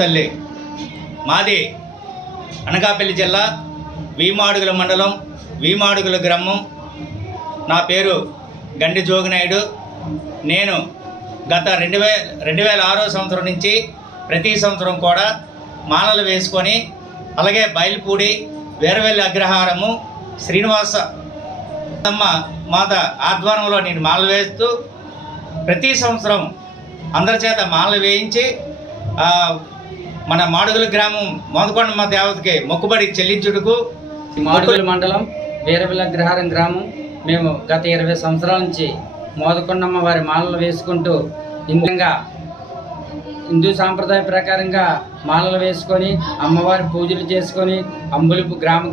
తల్లి. మాది అనకాపల్లి జిల్లా వీమాడుగుల మండలం వీమాడుగుల గ్రామం. నా పేరు గండి జోగినాయుడు. నేను గత 2006 సంవత్సరం నుంచి ప్రతి సంవత్సరం కూడా మాలలు వేసుకొని, అలాగే బయలుపూడి వీరవెల్లి అగ్రహారము శ్రీనివాస మాత ఆధ్వర్యంలో నేను మాలలు వేస్తూ ప్రతి సంవత్సరం అందరి చేత మాలలు వేయించి మన మాడుగుల గ్రామం మోదకొండమ్మ దేవతకి మొక్కుబడి చెల్లించుటకు. మాడుగుల మండలం వీరవెల్లి అగ్రహారం గ్రామం. మేము గత 20 సంవత్సరాల నుంచి మోదకొండమ్మ వారి మాలలు వేసుకుంటూ హిందూ సాంప్రదాయ ప్రకారంగా మాలలు వేసుకొని అమ్మవారి పూజలు చేసుకొని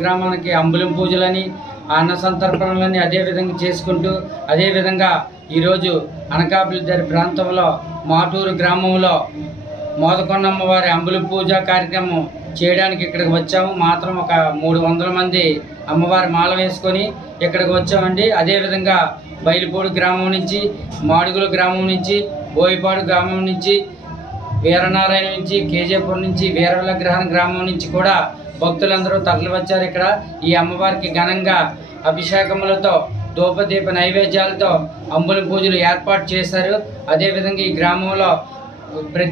గ్రామానికి అంబులం పూజలని, అన్న సంతర్పణలని అదేవిధంగా చేసుకుంటూ, అదేవిధంగా ఈరోజు అనకాపల్లి దారి ప్రాంతంలో మాటూరు గ్రామంలో మోదకొండమ్మ వారి అంబులం పూజ కార్యక్రమం చేయడానికి ఇక్కడికి వచ్చాము. మాత్రం ఒక 300 మంది అమ్మవారి మాల వేసుకొని ఇక్కడికి వచ్చామండి. అదేవిధంగా బయలుపూడి గ్రామం నుంచి, మాడుగుల గ్రామం నుంచి, బోయిపాడు గ్రామం నుంచి, వీరనారాయణ నుంచి, కేజేపూర్ నుంచి, వీరవెల్లి అగ్రహారం గ్రామం నుంచి కూడా భక్తులందరూ తరలి వచ్చారు. ఇక్కడ ఈ అమ్మవారికి ఘనంగా అభిషేకములతో, ధూపదీప నైవేద్యాలతో అంబులం పూజలు ఏర్పాటు చేశారు. అదేవిధంగా ఈ గ్రామంలో ప్రతి